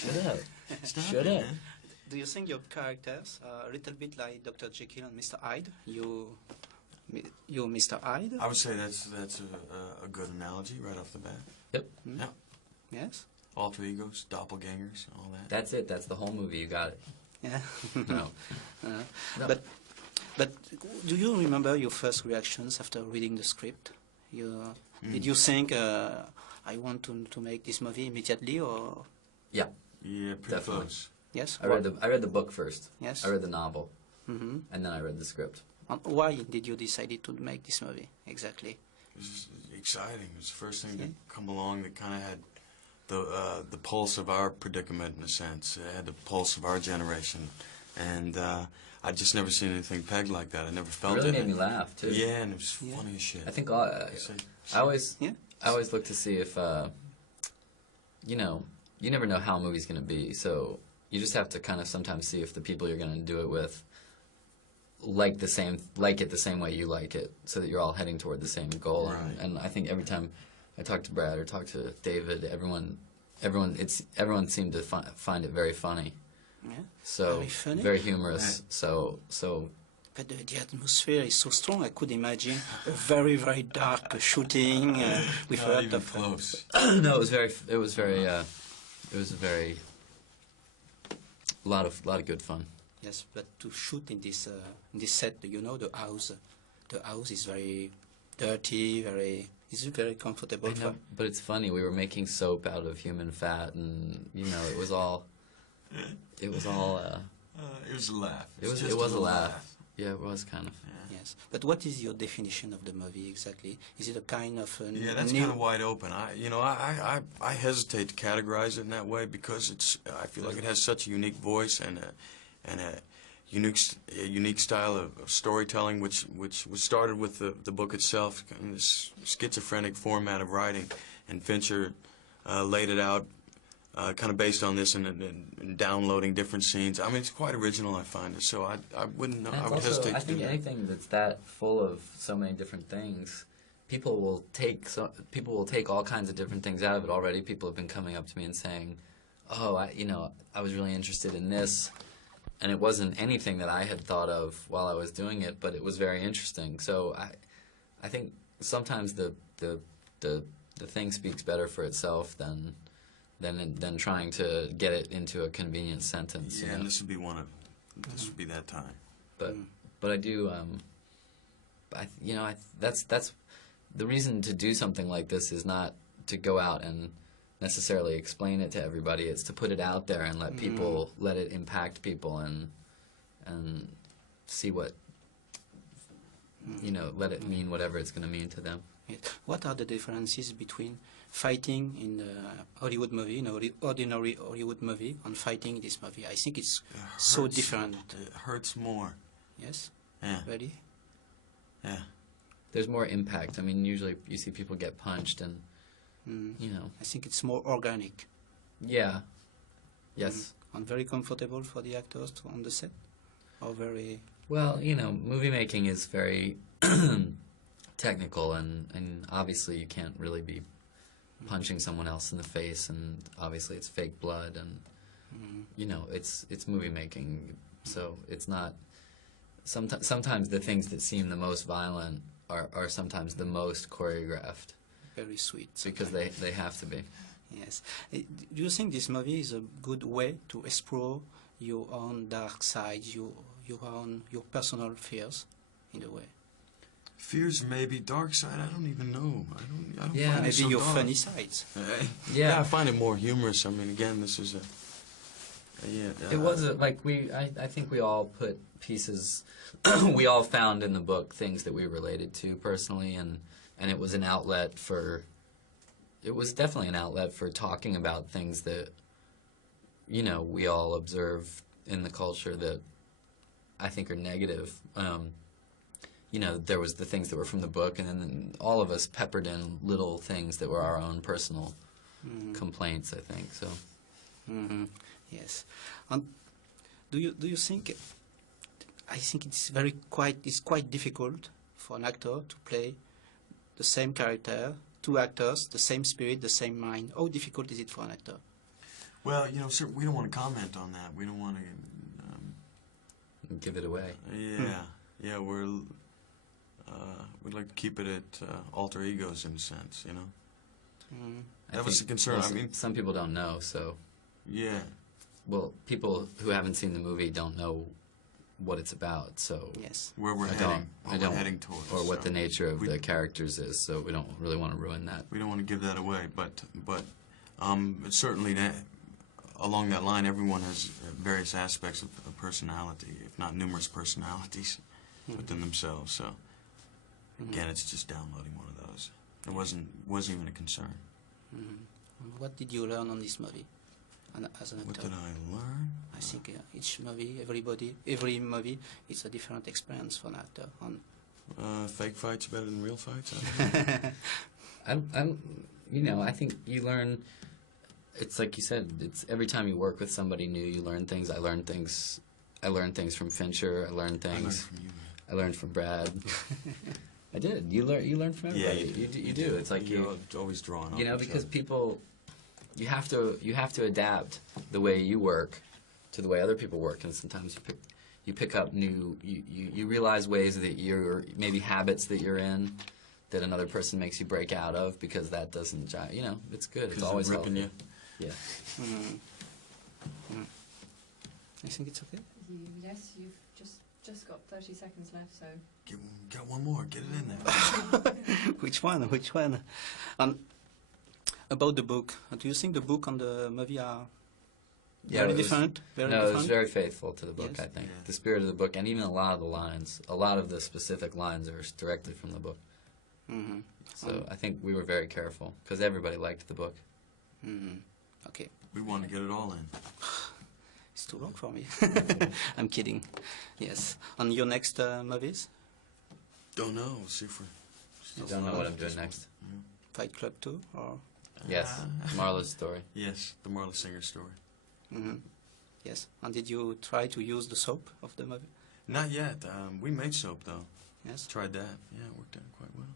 Shut up. Stop Shut it, up. man. Do you think your characters are a little bit like Dr. Jekyll and Mr. Hyde? You Mr. Hyde? I would say that's a good analogy right off the bat. Yep. Yeah. Yes? Alter egos, doppelgangers, all that. That's it. That's the whole movie. You got it. Yeah. No. Uh, No. But do you remember your first reactions after reading the script? Did you think I want to make this movie immediately, or Yeah. Yeah, pretty Definitely. close. yes? I read the book first. Yes. I read the novel, Mm-hmm. and then I read the script. And why did you decide to make this movie exactly? It was just exciting. It was the first thing Yeah. to come along that kind of had the pulse of our predicament, in a sense. It had the pulse of our generation, and I'd just never seen anything pegged like that. I never It felt really it. made me laugh too. Yeah, and it was Yeah. funny as shit. I think So- I Yeah. always look to see if you never know how a movie's going to be, so you just have to kind of sometimes see if the people you're going to do it with like it the same way you like it, so that you're all heading toward the same goal. Right. And I think every time I talk to Brad or talk to David, everyone seemed to find it very funny. Yeah. So Very funny? very humorous. So But the atmosphere is so strong. I could imagine a very, very dark shooting with a Not lot even of close. no, it was a lot of good fun. Yes, but to shoot in this set, the house is very dirty, it's very comfortable. I know, but it's funny. We were making soap out of human fat, and it was all. It was all. It was a laugh. It was just a little laugh. Yeah, it was kind of. Yes, but what is your definition of the movie exactly? Is it a kind of Yeah, that's new? kind of wide open. I hesitate to categorize it in that way because I feel like it has such a unique voice and a unique style of storytelling, which was started with the book itself, in this schizophrenic format of writing, and Fincher laid it out kind of based on this and downloading different scenes. I mean, it's quite original, I find it. So I wouldn't know. I would hesitate I to do think that. anything that's that full of so many different things, people will take all kinds of different things out of it already. People have been coming up to me and saying, "Oh, I was really interested in this." And it wasn't anything that I had thought of while I was doing it, but it was very interesting. So I think sometimes the thing speaks better for itself than trying to get it into a convenient sentence. Yeah, and this would be this would be that time. But I do. That's the reason to do something like this is not to go out and necessarily explain it to everybody. It's to put it out there and let people, let it impact people, and see what, let it mean whatever it's going to mean to them. Yes. What are the differences between fighting in a Hollywood movie, in an ordinary Hollywood movie, and fighting in this movie? I think it's so different. It hurts more. Yes? Yeah. Really? Yeah. There's more impact. I mean, usually you see people get punched and, I think it's more organic. Yeah. Yes. And very comfortable for the actors on the set? Or very... Well, movie making is very technical, and obviously you can't really be punching someone else in the face, and obviously it's fake blood, and it's movie making, so it's not. Sometimes the things that seem the most violent are sometimes the most choreographed. Very sweet. Because they have to be. Yes. Do you think this movie is a good way to explore your own dark side, your personal fears, in a way? Fears, maybe. Dark side, I don't even know. I don't Yeah, find it maybe so your dark. funny sides. Yeah, I find it more humorous. I mean, again, this is It was I think we all put pieces. We all found in the book things that we related to personally, and it was an outlet for. It was definitely an outlet for talking about things that, we all observe in the culture that I think are negative. There was the things that were from the book, and then all of us peppered in little things that were our own personal complaints, I think. So. Yes. And do you think? I think it's quite difficult for an actor to play the same character, two actors, the same spirit, the same mind. How difficult is it for an actor? Well, you know, sir, we don't want to comment on that. We don't want to. Give it away. Yeah, we'd like to keep it at alter egos in a sense, you know. That was the concern. Well, I mean, some people don't know, so. yeah. Well, people who haven't seen the movie don't know what it's about, so. Yes. Where we're heading towards, or what so the nature of the characters is. So we don't really want to ruin that. We don't want to give that away, but certainly along that line, everyone has various aspects of personality, if not numerous personalities within themselves. So again, it's just downloading one of those. It wasn't even a concern. What did you learn on this movie as an actor? What did I learn? I think each movie, every movie, is a different experience for an actor. Fake fights better than real fights. I think you learn. It's like you said. It's every time you work with somebody new, you learn things. I learned things from Fincher. I learned things. I learned from you, man. I learned from Brad. I did. You learn from everybody. Yeah, you do. It's like you're always drawing. You know, because people, you have to adapt the way you work to the way other people work, and sometimes you pick up new. You realize ways that you're maybe habits that you're in that another person makes you break out of because that doesn't. You know, it's good. It's always ripping healthy. you. Yeah. I think it's okay. Yes, you've just got 30 seconds left, so... Get one more. Get it in there. Which one? About the book, do you think the book and the movie are very different? It was very faithful to the book, Yes. I think. Yeah. The spirit of the book, and even a lot of the lines, a lot of the specific lines are directly from the book. So I think we were very careful, because everybody liked the book. Okay. We want to get it all in. It's too long for me. I'm kidding. Yes. On your next movies? Don't know. We'll see if we're. You don't know what I'm doing next. Fight Club 2? Or? Yes, Marla's story. Yes, the Marla Singer story. Yes. And did you try to use the soap of the movie? Not yet. We made soap though. Yes. Tried that. Yeah, it worked out quite well.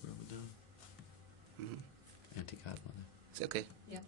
What have we done? Anti-Godmother. It's okay. Yeah.